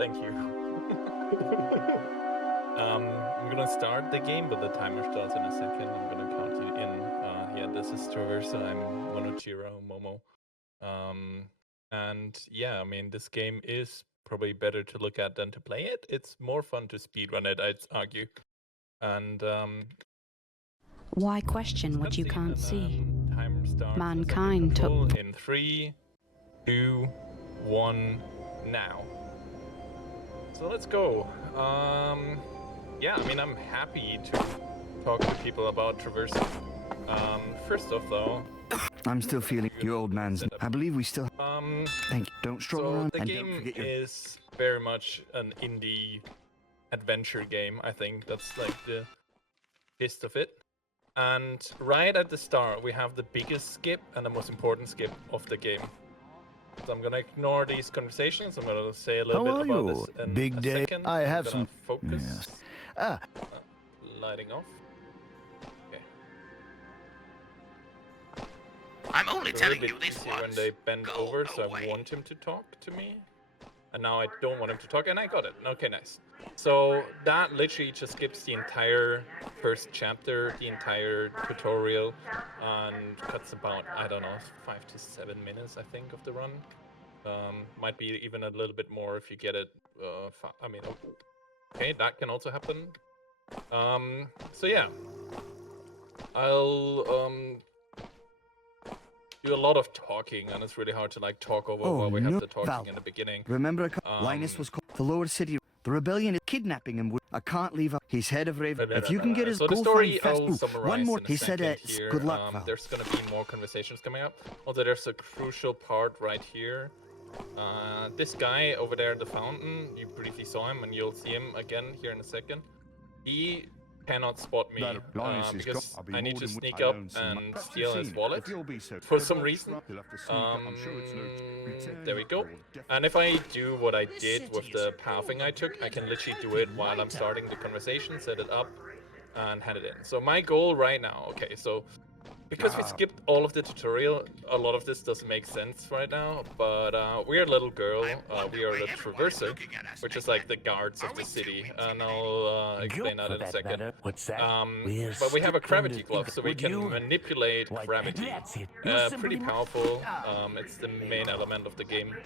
Thank you. I'm gonna start the game, but the timer starts in a second. I'm gonna count you in. Yeah, this is Traversa. I'm Monojira, Momo. And yeah, I mean, this game is probably better to look at than to play it. It's more fun to speedrun it, I'd argue. And why question what you can't see? Timer starts Mankind took in 3, 2, 1, now. So let's go. Yeah, I mean, I'm happy to talk to people about traversing. First off, though, I'm still feeling your old man's. I believe we still. Thank you. Don't stroll around. The and game don't forget your. is very much an indie adventure game. I think that's like the gist of it. And right at the start, we have the biggest skip and the most important skip of the game. So I'm gonna ignore these conversations. I'm gonna say a little bit about this in Big day. second. I have I'm some focus. Yes. Lighting off. Okay. I'm only telling you this once. When they bend over, so I want him to talk to me. And now I don't want him to talk, and I got it. Okay, nice. So that literally just skips the entire first chapter, the entire tutorial, and cuts about, I don't know, 5 to 7 minutes, I think, of the run. Might be even a little bit more if you get it. I mean, okay, that can also happen. So yeah, I'll do a lot of talking, and it's really hard to like talk over while we have the talking in the beginning. Remember, Linus was called the lower city. The rebellion is kidnapping him. I can't leave him. He's head of Raven. If you can get his so the goal story, fast. I'll summarize One more. In a He said, here. "Good luck, Val." There's gonna be more conversations coming up. Although there's a crucial part right here. This guy over there at the fountain, you briefly saw him, and you'll see him again here in a second. He cannot spot me because I need to sneak up and steal his wallet for some reason. There we go. And if I do what I did with the pathing I took, I can literally do it while I'm starting the conversation, set it up, and hand it in. So my goal right now, okay, so because we skipped all of the tutorial, a lot of this doesn't make sense right now, but we're a little girl, we are the Traverser, which is like the guards of the city, and I'll explain that in a second. What's that? But we have a gravity glove, so we can manipulate gravity. Pretty powerful, it's the main element of the game.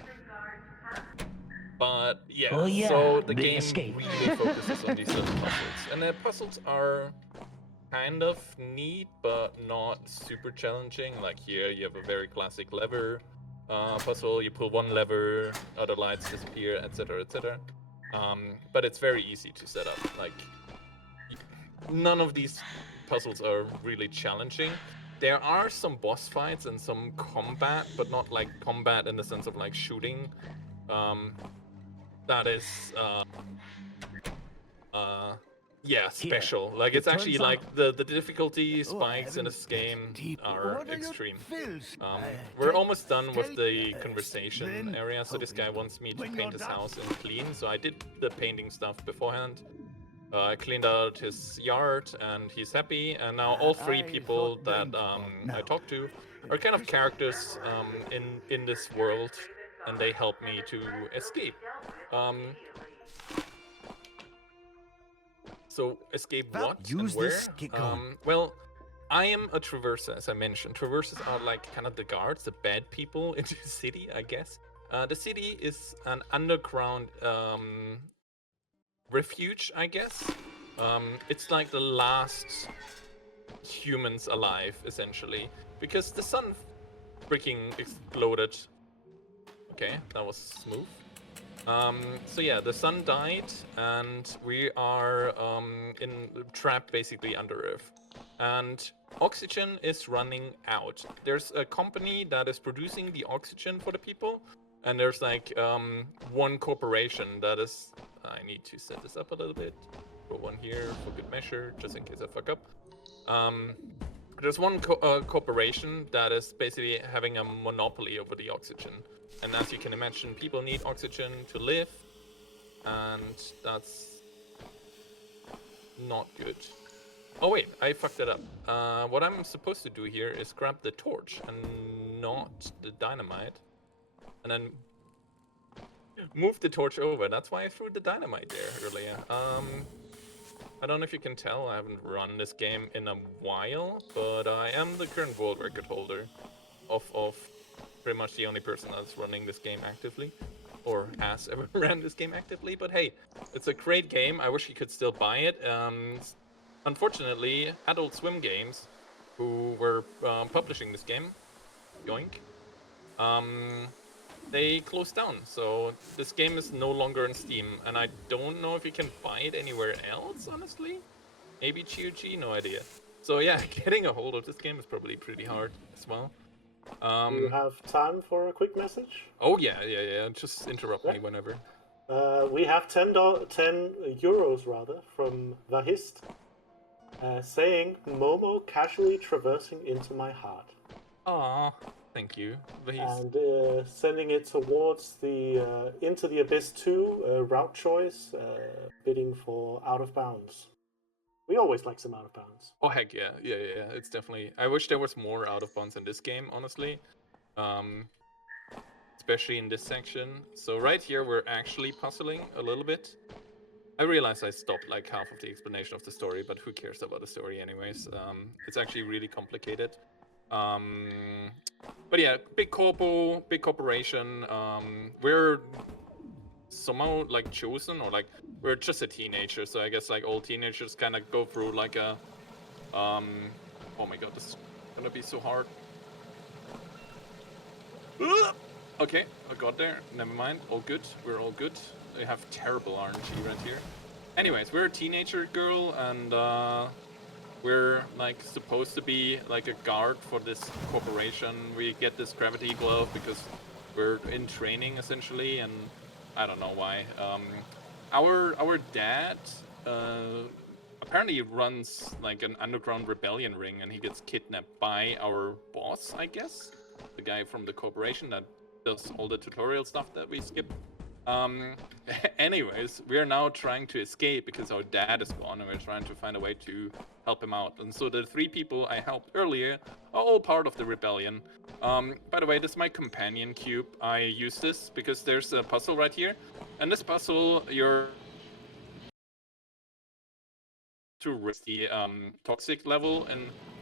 But yeah, so the game really focuses on these little puzzles, and the puzzles are kind of neat, but not super challenging. Like here, you have a very classic lever puzzle. You pull one lever, other lights disappear, etc., etc. But it's very easy to set up. Like, none of these puzzles are really challenging. There are some boss fights and some combat, but not like combat in the sense of like shooting. That is yeah, special. Like, it's actually like the difficulty spikes in this game are extreme. We're almost done with the conversation area, so this guy wants me to paint his house and clean, so I did the painting stuff beforehand. I cleaned out his yard, and he's happy, and now all 3 people that I talked to are kind of characters in this world, and they help me to escape. So escape what and where? Well, I am a Traverser, as I mentioned. Traversers are like kind of the guards, the bad people in the city, I guess. The city is an underground refuge, I guess. It's like the last humans alive, essentially, because the sun freaking exploded. Okay, that was smooth. So yeah, the sun died, and we are trapped basically under Earth. And oxygen is running out. There's a company that is producing the oxygen for the people, and there's like one corporation that is... I need to set this up a little bit. Put one here for good measure, just in case I fuck up. There's one corporation that is basically having a monopoly over the oxygen. And as you can imagine, people need oxygen to live, and that's not good. Oh wait, I fucked it up. What I'm supposed to do here is grab the torch and not the dynamite, and then moved the torch over. That's why I threw the dynamite there earlier. I don't know if you can tell, I haven't run this game in a while, but I am the current world record holder of pretty much the only person that's running this game actively, or has ever ran this game actively. But hey, it's a great game. I wish you could still buy it. Unfortunately, Adult Swim Games, who were publishing this game, yoink, they closed down. So this game is no longer on Steam, and I don't know if you can buy it anywhere else, honestly. Maybe GOG, no idea. So yeah, getting a hold of this game is probably pretty hard as well. Do you have time for a quick message? Oh yeah. Just interrupt me whenever. We have 10 euros rather from Vahist, saying Momo casually traversing into my heart. Ah, thank you, Vahist. And sending it towards the Into the Abyss 2 route choice, bidding for Out of Bounds. We always like some Out of Bounds. Oh heck yeah. It's definitely. I wish there was more out of bounds in this game, honestly. Especially in this section. So right here we're actually puzzling a little bit. I realize I stopped like half of the explanation of the story, but who cares about the story anyways? It's actually really complicated. But yeah, big corporation. We're somehow like chosen, or like we're just a teenager, so I guess like all teenagers kind of go through like a oh my god, this is gonna be so hard. Okay, I got there. Never mind. All good. We're all good. We have terrible RNG right here. Anyways, we're a teenager girl, and we're like supposed to be like a guard for this corporation. We get this gravity glove because we're in training essentially, and I don't know why. Our dad apparently runs like an underground rebellion ring, and he gets kidnapped by our boss, I guess, the guy from the corporation that does all the tutorial stuff that we skip. Anyways, we're now trying to escape because our dad is gone, and we're trying to find a way to help him out. And so the 3 people I helped earlier are all part of the rebellion. By the way, this is my companion cube. I use this because there's a puzzle right here, and this puzzle you're to raise the toxic level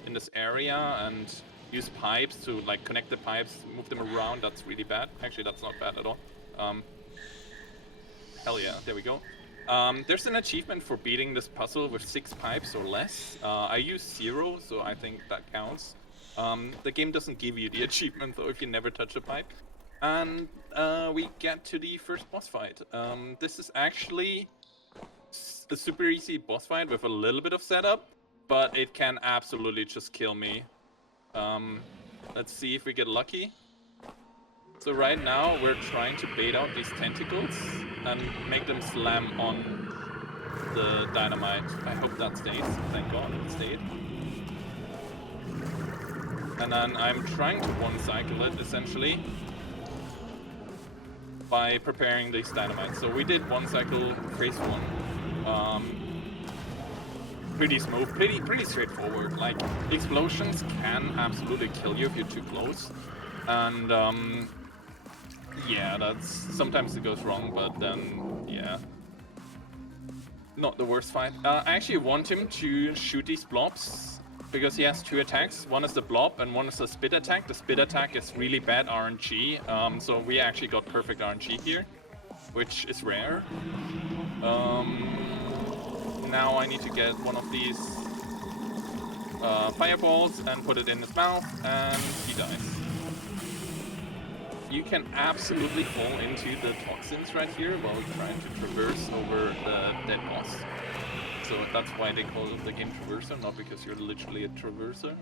in this area and use pipes to like connect the pipes, move them around. That's really bad. Actually, that's not bad at all. Hell yeah, there we go. There's an achievement for beating this puzzle with 6 pipes or less. I use 0, so I think that counts. The game doesn't give you the achievement though if you never touch a pipe. And we get to the first boss fight. This is actually a super easy boss fight with a little bit of setup, but it can absolutely just kill me. Let's see if we get lucky. So right now we're trying to bait out these tentacles and make them slam on the dynamite. I hope that stays. Thank God it stayed. And then I'm trying to one-cycle it essentially by preparing these dynamites. So we did one-cycle phase 1. Pretty smooth, pretty straightforward. Like, explosions can absolutely kill you if you're too close, and yeah, that's sometimes it goes wrong, but then yeah, not the worst fight. I actually want him to shoot these blobs because he has 2 attacks. One is the blob and one is the spit attack. The spit attack is really bad RNG, so we actually got perfect RNG here, which is rare. Now I need to get one of these fireballs and put it in his mouth, and he dies. You can absolutely fall into the toxins right here while trying to traverse over the dead boss. So that's why they call the game Traverser, not because you're literally a traverser.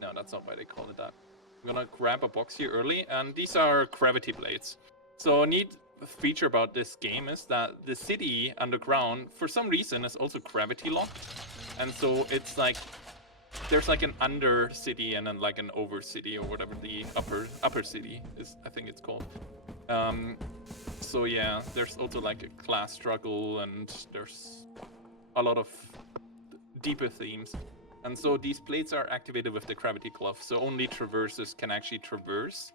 No, that's not why they call it that. I'm gonna grab a box here early, and these are gravity blades. So a neat feature about this game is that the city underground, for some reason, is also gravity locked. And so it's like there's like an under city and then like an over city, or whatever the upper city is, I think it's called. So yeah, there's also like a class struggle, and there's a lot of deeper themes. And so these plates are activated with the gravity glove, so only traversers can actually traverse.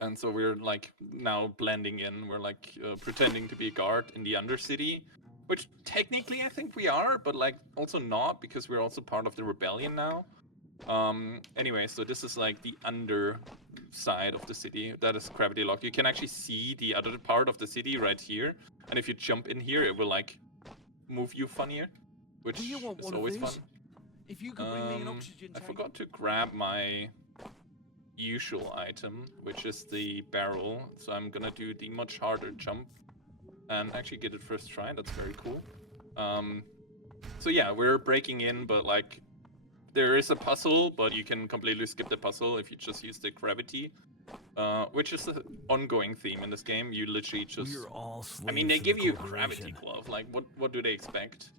And so we're like now blending in. We're like pretending to be a guard in the Undercity, which technically I think we are, but like also not, because we're also part of the rebellion now. Anyway, so this is like the underside of the city that is gravity locked. You can actually see the other part of the city right here, and if you jump in here, it will like move you funnier, which is always fun. If you could bring me an oxygen I tank. forgot to grab my usual item, which is the barrel, so I'm gonna do the much harder jump and actually get it first try. That's very cool. So yeah, we're breaking in, but like there is a puzzle, but you can completely skip the puzzle if you just use the gravity, which is an ongoing theme in this game. You literally just, We're all I mean, they slaves to give the you a gravity corporation. glove. Like, what do they expect?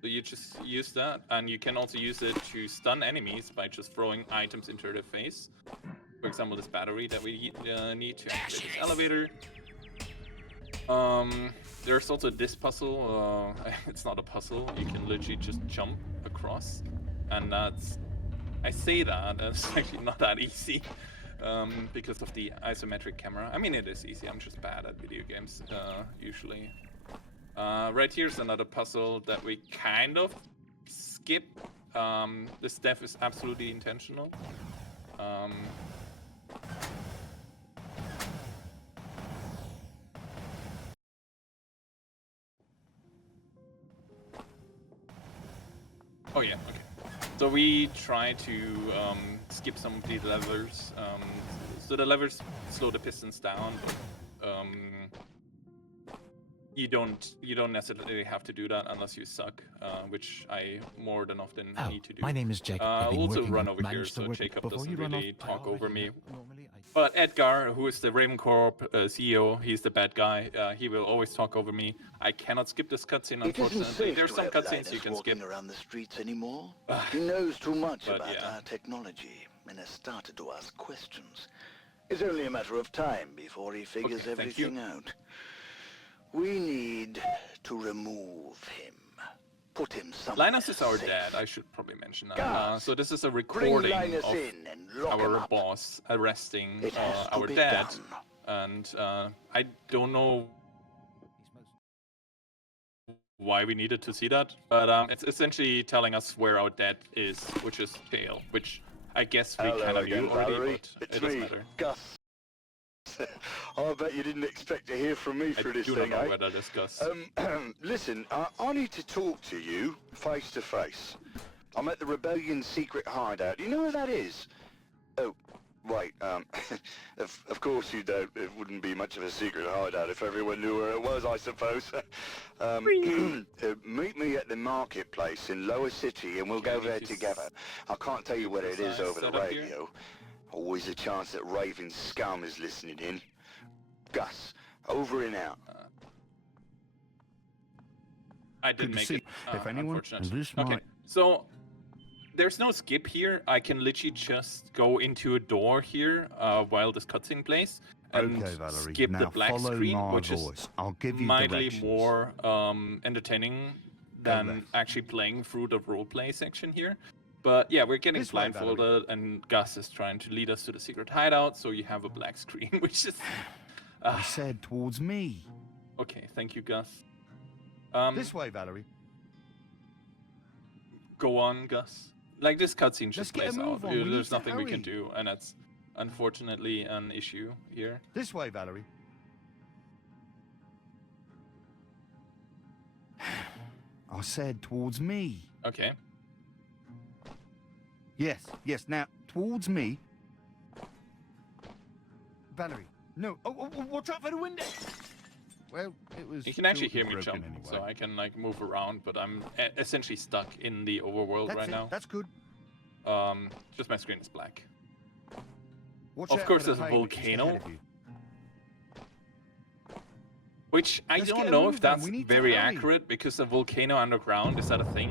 So you just use that, and you can also use it to stun enemies by just throwing items into their face. For example, this battery that we need to activate this elevator. There's also this puzzle. It's not a puzzle. You can literally just jump across, and that's, I say that, it's actually not that easy because of the isometric camera. I mean, it is easy. I'm just bad at video games usually. Right here's another puzzle that we kind of skip. This death is absolutely intentional. Oh yeah, okay. So we try to skip some of the levers. So the levers slow the pistons down, but you don't necessarily have to do that unless you suck, which I more than often need to do. My name is Jake. I've been Also working run on- over here, managed to so work- Jacob before doesn't you run really off- talk I- over me. normally I- But Edgar, who is the Ravencorp CEO, he's the bad guy. He will always talk over me. I cannot skip this cutscene, It isn't unfortunately. safe There's to some have cutscenes you Linus can walking skip. around the streets anymore. He knows too much But about yeah. our technology and has started to ask questions. It's only a matter of time before he figures Okay, thank you. everything out. We need to remove him. Put him somewhere Linus is our safe. dad. I should probably mention that. Guards, So this is a Bring recording Linus of in and lock him our up. boss arresting It has to our be dad. done. And I don't know why we needed to see that, but it's essentially telling us where our dad is, which is jail, which I guess we Hello kind of again, knew already, Valerie. but It's it doesn't me, matter. Gus. I bet you didn't expect to hear from me I through this do not thing, know eh? whether this Gus. Listen, I need to talk to you face to face. I'm at the Rebellion's secret hideout. Do you know where that is? Oh, wait, of course you don't. It wouldn't be much of a secret hideout if everyone knew where it was, I suppose. Meet me at the marketplace in Lower City and we'll go there together. I can't tell you where it is over the Set up here. radio. Always a chance that Raven scum is listening in. Gus, over and out. I didn't to make see it, if anyone- unfortunately. this Okay, might- so there's no skip here. I can literally just go into a door here while this cutscene plays and Okay, Valerie. skip now the black follow screen, my which voice. is I'll give you mildly directions. more entertaining than left. actually playing through the roleplay section here. But yeah, we're getting This way, Valerie. blindfolded, and Gus is trying to lead us to the secret hideout, so you have a black screen, which is... I said towards me. Okay, thank you, Gus. This way, Valerie. Go on, Gus. Like, this cutscene Let's just get a plays out. move on. We There's need to nothing we can hurry. do, and that's unfortunately an issue here. This way, Valerie. I said towards me. Okay. Yes, now, towards me. Valerie, no. Oh, watch out for the window! Well, it was... You can actually hear tilted me broken jump, anyway. so I can, like, move around, but I'm essentially stuck in the overworld That's right it. now. That's good. Just my screen is black. Watch Of out course, for the there's a pavement just ahead volcano. of you. Which I Let's don't get a know move if on, that's we need to very hurry. accurate, because a volcano underground, is that a thing?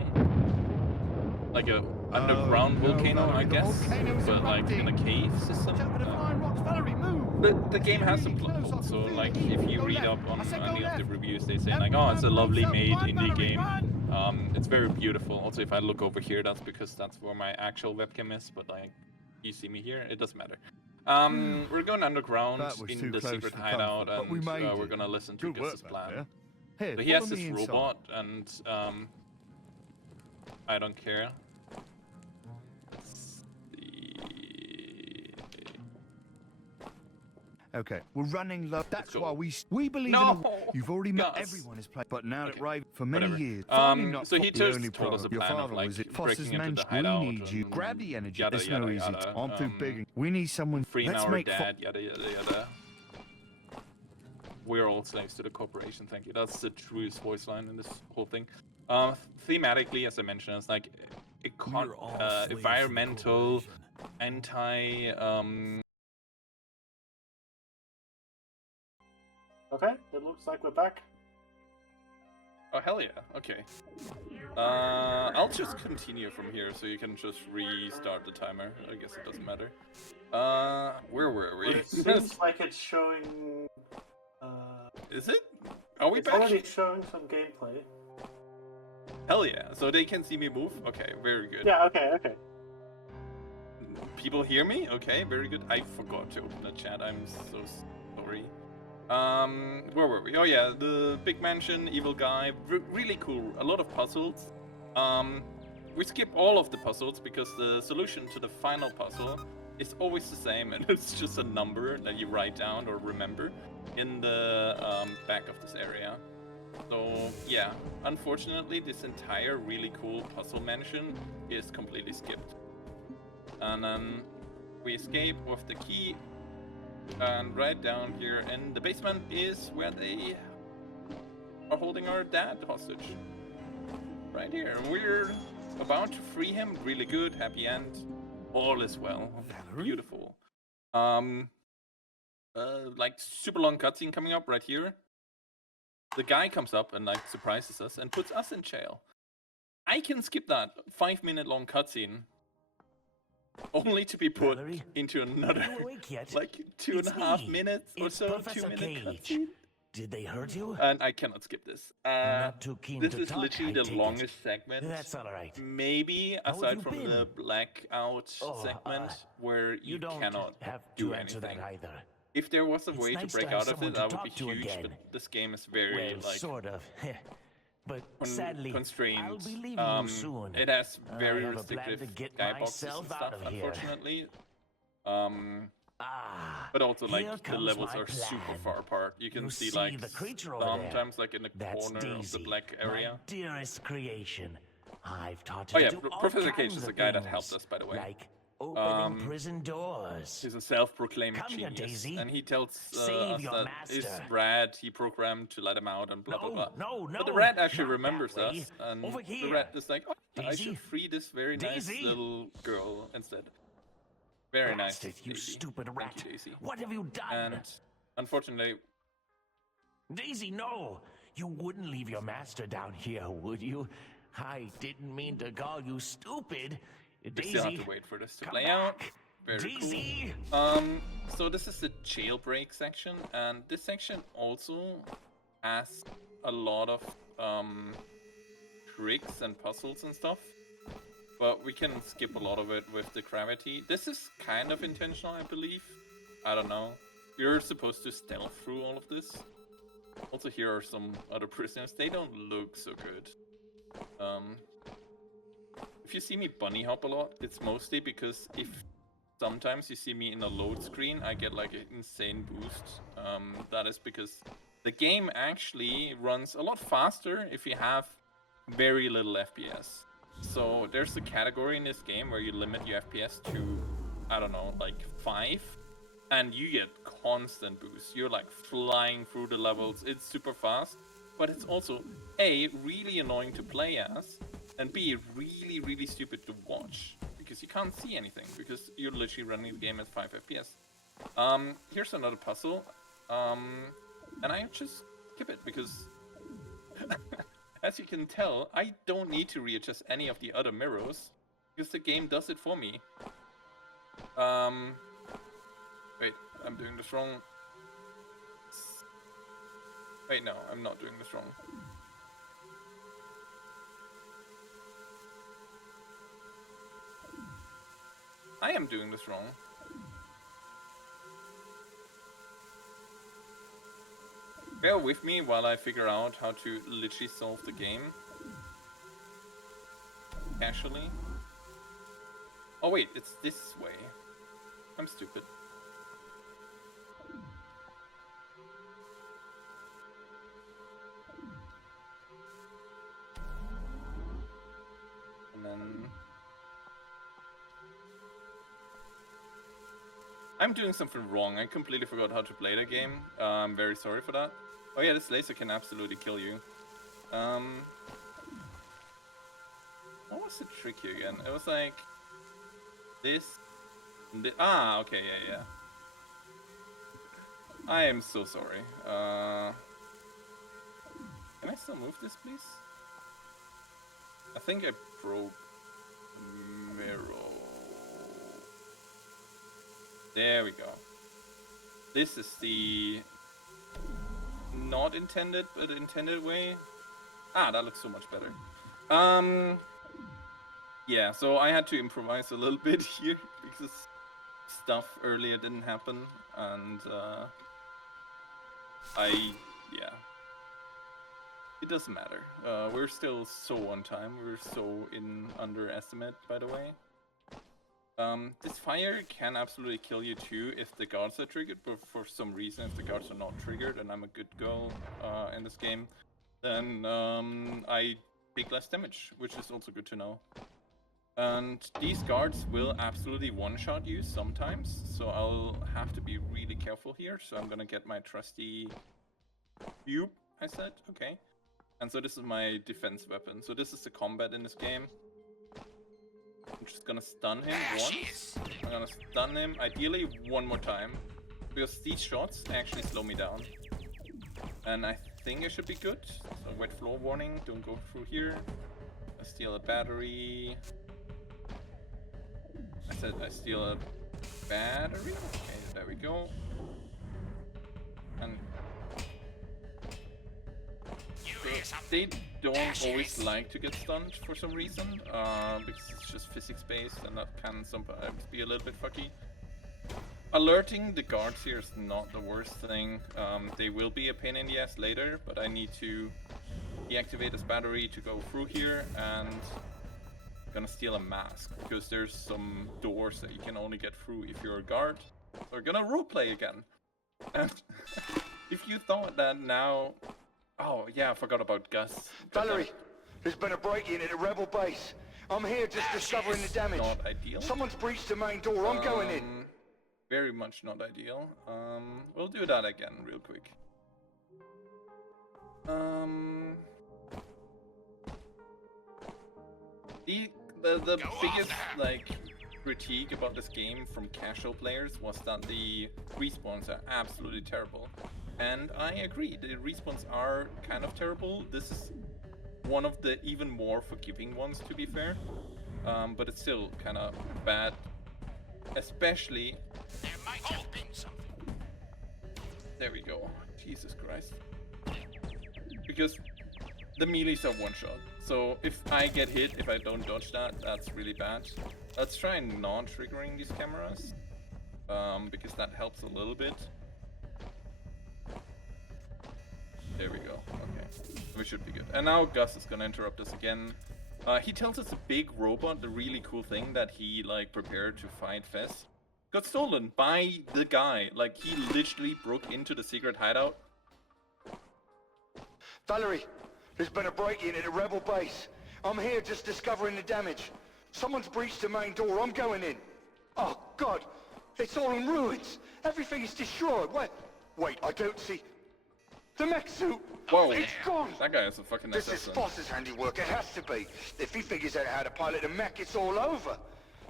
Like a underground no, volcano, Valerie, I the guess? volcano's But like in a erupting. cave system? Watch out for the flying rocks, Valerie, move! The game has some Really plot close, I holes, can so feel like it. if you Go read left. up on I said go any of the left. reviews, they say like, Everyone oh, it's a lovely run, made run, indie Valerie, game. run. It's very beautiful. Also, if I look over here, that's because that's where my actual webcam is, but like, you see me here, it doesn't matter. We're going underground That was in too the close secret for hideout, comfort, but we and made we're it. gonna listen to Good work Gus's back plan. there. Here, So he has follow this me inside. robot, and I don't care. Let's see. Okay, we're running low. That's go. why we believe No! in a... You've already met Gus. everyone has played, but now Okay, at Raven for many whatever. years. Finally not So he the just only told us a problem. Your plan of father like was it. breaking Foster's into the mansion. hideout. We need you. and Grab the energy. Yada, It's yada, no easy. yada. I'm too big. We need someone. Free Let's our make dad. Yada yada yada. We're all slaves to the corporation. Thank you. That's the truest voice line in this whole thing. Thematically, as I mentioned, it's like We're all slaves to the environmental, corporation. anti. Okay, it looks like we're back. Oh hell yeah! Okay. I'll just continue from here, so you can just restart the timer. I guess it doesn't matter. Where were we? But it seems like it's showing. Is it? Are we It's back? already showing some gameplay. Hell yeah! So they can see me move. Okay, very good. Yeah. Okay. People hear me? Okay, very good. I forgot to open the chat. I'm so sorry. Where were we? Oh yeah, the big mansion, evil guy, really cool. A lot of puzzles. We skip all of the puzzles because the solution to the final puzzle is always the same, and it's just a number that you write down or remember in the back of this area. So yeah, unfortunately, this entire really cool puzzle mansion is completely skipped. And then we escape with the key. And right down here in the basement is where they are holding our dad hostage. Right here. We're about to free him. Really good. Happy end. All is well. Valerie? Beautiful. Like super long cutscene coming up right here. The guy comes up and like surprises us and puts us in jail. I can skip that 5-minute long cutscene. Only to be put Valerie? into another, Are you awake yet? like 2.5 It's me. minutes or It's so, Professor 2-minute Cage. cutscene. Did they hurt you? And I cannot skip this. Not too keen This to is talk, literally I the take it. longest segment. That's all right. Maybe How have aside you from been? the blackout Oh, segment where You you don't cannot have do to answer anything. that either. If there was a It's way nice to break to have out of someone it, to that would talk be to huge. again. But this game is very Well, like sort of. But sadly, constrained. I'll be leaving you soon. It has I very have a plan restrictive to get skyboxes and myself stuff, out of here. unfortunately. Ah, But also, here like, the comes levels my are super plan. far apart. You can You see, see like, the creature over there? sometimes, like, in the That's corner of the Daisy, black area. my dearest creation. I've taught Oh her yeah, to do all Professor Cage kinds is of the guy that things, helped us, by the way. like opening prison doors. He's a self-proclaimed Come here, genius, Daisy. and he tells Save us your that master. his rat he programmed to let him out and blah blah blah. No, But the rat actually not remembers that way. us, and Over the here. rat is like, "Oh, I Daisy? should free this very nice Daisy? little girl instead." Very nice, Bastard, you Daisy. stupid Thank rat. you, Daisy. What have you done? And unfortunately, Daisy, no! You wouldn't leave your master down here, would you? I didn't mean to call you stupid. we Daisy, still have to wait for this to come play out. back. Very Daisy! cool. So this is the jailbreak section, and this section also has a lot of tricks and puzzles and stuff. But we can skip a lot of it with the gravity. This is kind of intentional, I believe. I don't know. You're supposed to stealth through all of this. Also, here are some other prisoners. They don't look so good. If you see me bunny hop a lot, it's mostly because if sometimes you see me in a load screen, I get like an insane boost. That is because the game actually runs a lot faster if you have very little FPS. So there's a category in this game where you limit your FPS to, I don't know, like 5, and you get constant boosts. You're like flying through the levels. It's super fast, but it's also A, really annoying to play as, and B, really, really stupid to watch because you can't see anything because you're literally running the game at 5 FPS. Here's another puzzle, and I just skip it because as you can tell, I don't need to readjust any of the other mirrors because the game does it for me. Wait, I'm doing this wrong. Wait, no, I'm not doing this wrong. I am doing this wrong. Bear with me while I figure out how to literally solve the game. Casually. Oh wait, it's this way. I'm stupid. And then... I'm doing something wrong. I completely forgot how to play the game. I'm very sorry for that. Oh yeah, this laser can absolutely kill you. What was the trick here again? It was like... this... ah, okay, yeah. I am so sorry. Can I still move this, please? I think I broke the mirror. There we go. This is the not intended, but intended way. Ah, that looks so much better. Yeah, so I had to improvise a little bit here because stuff earlier didn't happen, and yeah. It doesn't matter. We're still so on time. We're so underestimate, by the way. This fire can absolutely kill you too if the guards are triggered, but for some reason if the guards are not triggered and I'm a good girl in this game, then I take less damage, which is also good to know. And these guards will absolutely one-shot you sometimes, so I'll have to be really careful here. So I'm gonna get my trusty cube, I said, okay. And so this is my defense weapon. So this is the combat in this game. I'm just gonna stun him once. I'm gonna stun him, ideally one more time. Because these shots actually slow me down. And I think I should be good. So wet floor warning, don't go through here. I steal a battery. I said I steal a battery. Okay, there we go. And they don't always like to get stunned for some reason, because it's just physics-based and that can sometimes be a little bit fucky. Alerting the guards here is not the worst thing. They will be a pain in the ass later, but I need to deactivate this battery to go through here, and I'm gonna steal a mask, because there's some doors that you can only get through if you're a guard. So we're gonna roleplay again. And if you thought that now... Oh, yeah, I forgot about Gus. Valerie, there's been a break-in at a rebel base. I'm here just discovering the damage. Not ideal. Someone's breached the main door. I'm going in. Very much not ideal. We'll do that again real quick. The biggest like critique about this game from casual players was that the respawns are absolutely terrible. And I agree, the respawns are kind of terrible. This is one of the even more forgiving ones, to be fair. But it's still kind of bad. Especially... There might have been something. There we go. Jesus Christ. Because the melees are one shot. So if I get hit, if I don't dodge that, that's really bad. Let's try non-triggering these cameras. Because that helps a little bit. There we go. Okay. We should be good. And now Gus is gonna interrupt us again. He tells us a big robot, the really cool thing that he like prepared to fight Fess, got stolen by the guy. Like he literally broke into the secret hideout. Valerie, there's been a break-in at a rebel base. I'm here just discovering the damage. Someone's breached the main door. I'm going in. Oh God, it's all in ruins. Everything is destroyed. Wait, I don't see. The mech suit! Whoa, it's gone! That guy is a fucking assassin. This is Foss's handiwork, it has to be. If he figures out how to pilot a mech, it's all over.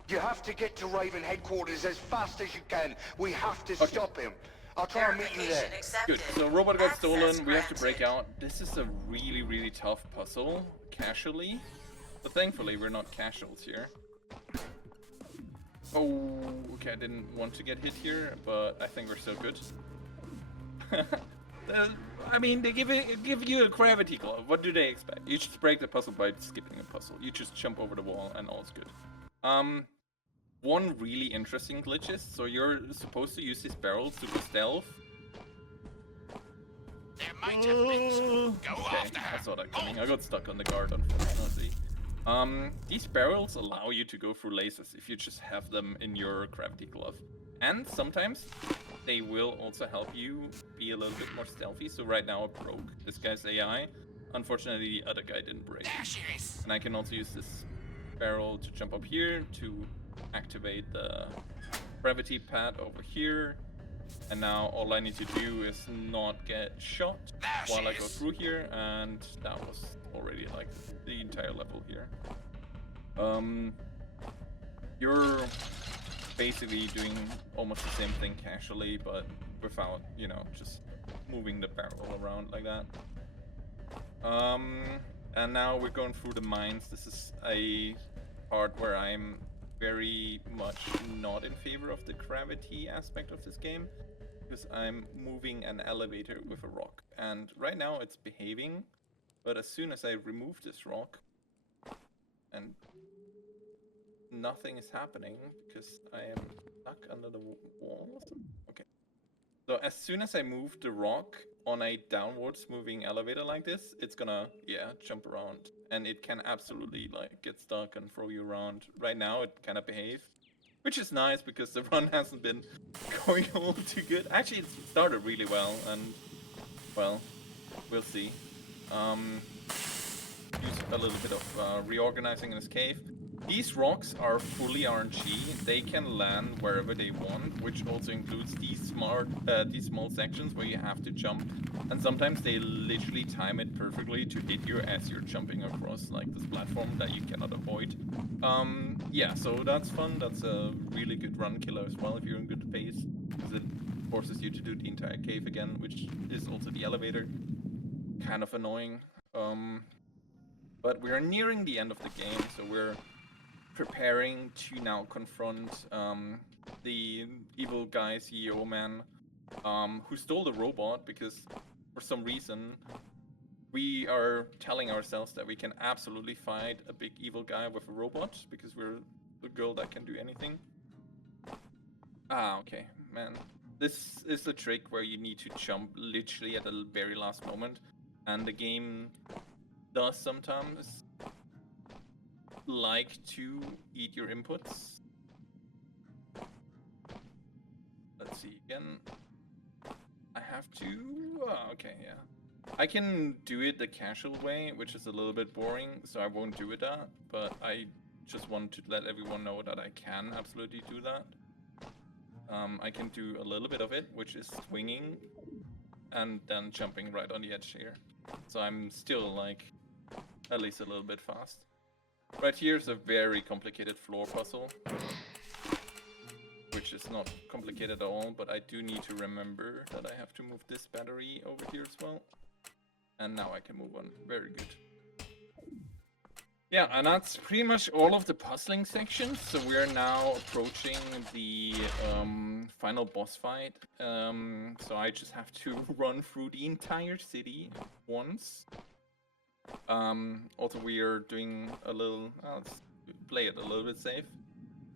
You have to get to Raven headquarters as fast as you can. We have to stop him. I'll try and meet you there. Good, so robot got stolen, we have to break out. This is a really, really tough puzzle, casually. But thankfully, we're not casuals here. Oh, okay, I didn't want to get hit here, but I think we're still good. I mean, they give you a gravity glove. What do they expect? You just break the puzzle by skipping a puzzle. You just jump over the wall and all's good. One really interesting glitch is, so you're supposed to use these barrels to stealth. might have been some. Go Okay, after her. I saw that coming. I got stuck on the guard, unfortunately. These barrels allow you to go through lasers if you just have them in your gravity glove. And sometimes they will also help you be a little bit more stealthy. So right now I broke this guy's AI. Unfortunately, the other guy didn't break. There she is. And I can also use this barrel to jump up here to activate the gravity pad over here. And now all I need to do is not get shot while I go through here, and that was already like the entire level here. You're basically doing almost the same thing casually, but without, you know, just moving the barrel around like that. And now we're going through the mines. This is a part where I'm very much not in favor of the gravity aspect of this game, because I'm moving an elevator with a rock, and right now it's behaving, but as soon as I remove this rock, and nothing is happening because I am stuck under the wall. Okay. So as soon as I move the rock on a downwards moving elevator like this, it's gonna, yeah, jump around. And it can absolutely like get stuck and throw you around. Right now it kind of behaved, which is nice because the run hasn't been going all too good. Actually, it started really well, and well, we'll see. Use a little bit of reorganizing in this cave. These rocks are fully RNG. They can land wherever they want, which also includes these small sections where you have to jump. And sometimes they literally time it perfectly to hit you as you're jumping across like this platform that you cannot avoid. Yeah, so that's fun. That's a really good run killer as well if you're in good pace, because it forces you to do the entire cave again, which is also the elevator. Kind of annoying. But we're nearing the end of the game, so we're preparing to now confront the evil guy, CEO man, who stole the robot, because for some reason we are telling ourselves that we can absolutely fight a big evil guy with a robot, because we're the girl that can do anything. Ah, okay, man. This is the trick where you need to jump literally at the very last moment, and the game does sometimes like to eat your inputs. Let's see again. I have to... Oh, okay, yeah. I can do it the casual way, which is a little bit boring, so I won't do it that, but I just want to let everyone know that I can absolutely do that. I can do a little bit of it, which is swinging and then jumping right on the edge here. So I'm still like at least a little bit fast. Right here is a very complicated floor puzzle, which is not complicated at all, but I do need to remember that I have to move this battery over here as well. And now I can move on. Very good. Yeah, and that's pretty much all of the puzzling sections. So we're now approaching the final boss fight. So I just have to run through the entire city once. Also, we are doing a little, let's play it a little bit safe.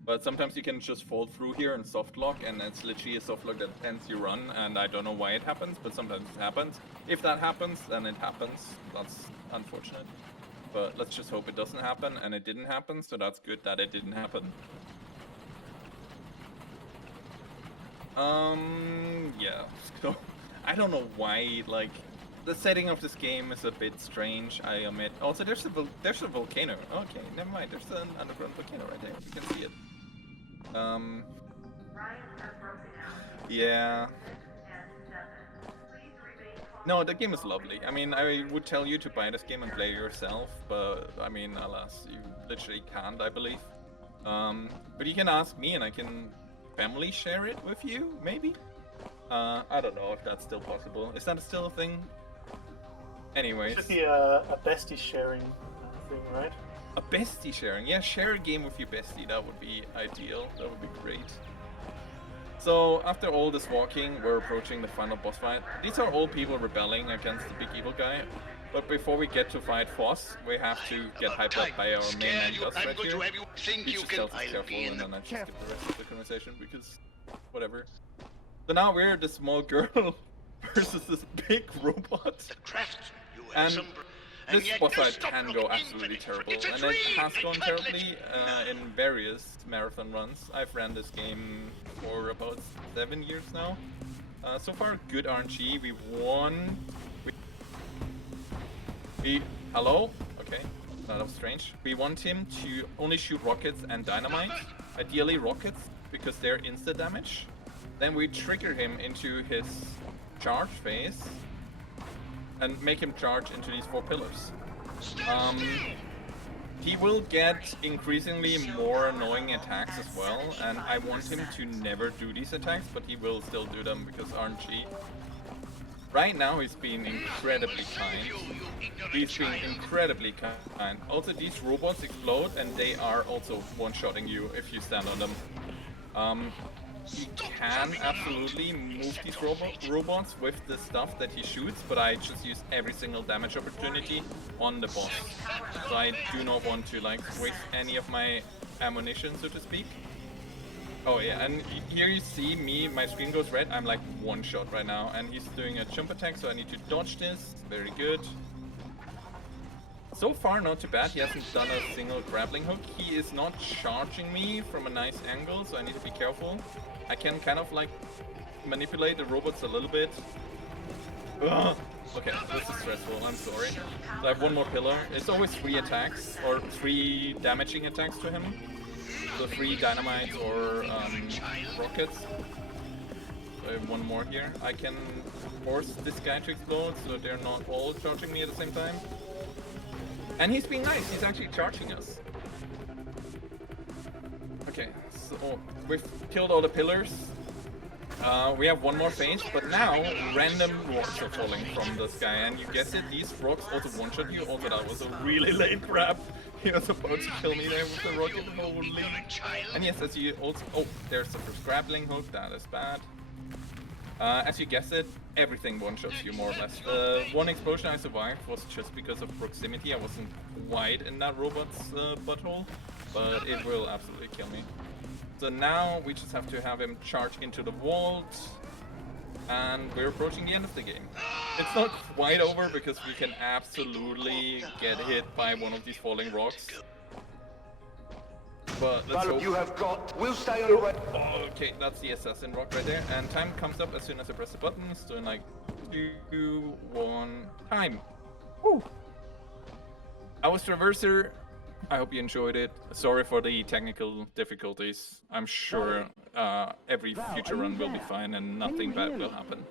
But sometimes you can just fall through here and soft lock, and it's literally a soft lock that ends your run, and I don't know why it happens, but sometimes it happens. If that happens, then it happens. That's unfortunate. But let's just hope it doesn't happen, and it didn't happen, so that's good that it didn't happen. Yeah, so I don't know why, like, the setting of this game is a bit strange, I admit. Also, there's a volcano. Okay, never mind, there's an underground volcano right there, you can see it. Yeah. No, the game is lovely. I mean, I would tell you to buy this game and play yourself, but I mean, alas, you literally can't, I believe. But you can ask me and I can family share it with you, maybe? I don't know if that's still possible. Is that still a thing? Anyways. Should be a bestie sharing thing, right? A bestie sharing? Yeah, share a game with your bestie. That would be ideal. That would be great. So, after all this walking, we're approaching the final boss fight. These are all people rebelling against the big evil guy. But before we get to fight Foss, we have to get hyped up by our main man Gus right here. He just tells us careful, and then I just skip the rest of the conversation because whatever. So now we're the small girl versus this big robot. The craftsman you And assemble, this yet boss you fight stop can looking go absolutely infinite, for terrible, it's a and it dream, has you gone can't terribly in various marathon runs. I've ran this game for about 7 years now. So far, good RNG. We won. Hello? Okay, that was strange. We want him to only shoot rockets and dynamite. Ideally rockets, because they're insta damage. Then we trigger him into his charge phase and make him charge into these 4 pillars. He will get increasingly more annoying attacks as well, and I want him to never do these attacks, but he will still do them because RNG. Right now he's being incredibly kind. He's being incredibly kind. Also, these robots explode and they are also one-shotting you if you stand on them. He can absolutely move these robots with the stuff that he shoots, but I just use every single damage opportunity on the boss. So I do not want to like waste any of my ammunition, so to speak. Oh yeah, and here you see me, my screen goes red, I'm like one shot right now, and he's doing a jump attack, so I need to dodge this. Very good. So far not too bad, he hasn't done a single grappling hook. He is not charging me from a nice angle, so I need to be careful. I can kind of like manipulate the robots a little bit. Ugh. Okay, this is stressful, I'm sorry. So I have 1 more pillar. It's always 3 attacks, or 3 damaging attacks to him. So 3 dynamites or rockets. So I have 1 more here. I can force this guy to explode, so they're not all charging me at the same time. And he's being nice, he's actually charging us. Okay, so we've killed all the pillars. We have 1 more phase, but now random rocks are falling from the sky, and you guessed it, these rocks also one-shot you. Also, that was a really late grab. He was about to kill me there with the rocket, holy. And yes, as you also... Oh, there's the first grappling hook, that is bad. As you guessed it, everything one-shots you more or less. 1 explosion I survived was just because of proximity. I wasn't quite in that robot's butthole, but it will absolutely kill me. So now we just have to have him charge into the vault, and we're approaching the end of the game. It's not quite over because we can absolutely get hit by one of these falling rocks. But let's hope. You have got. We'll stay on the way. Okay, that's the assassin rock right there, and time comes up as soon as I press the button. So in like 2, 1, time. Woo! I was Traverser. I hope you enjoyed it. Sorry for the technical difficulties. I'm sure every future run will be fine and nothing bad will happen.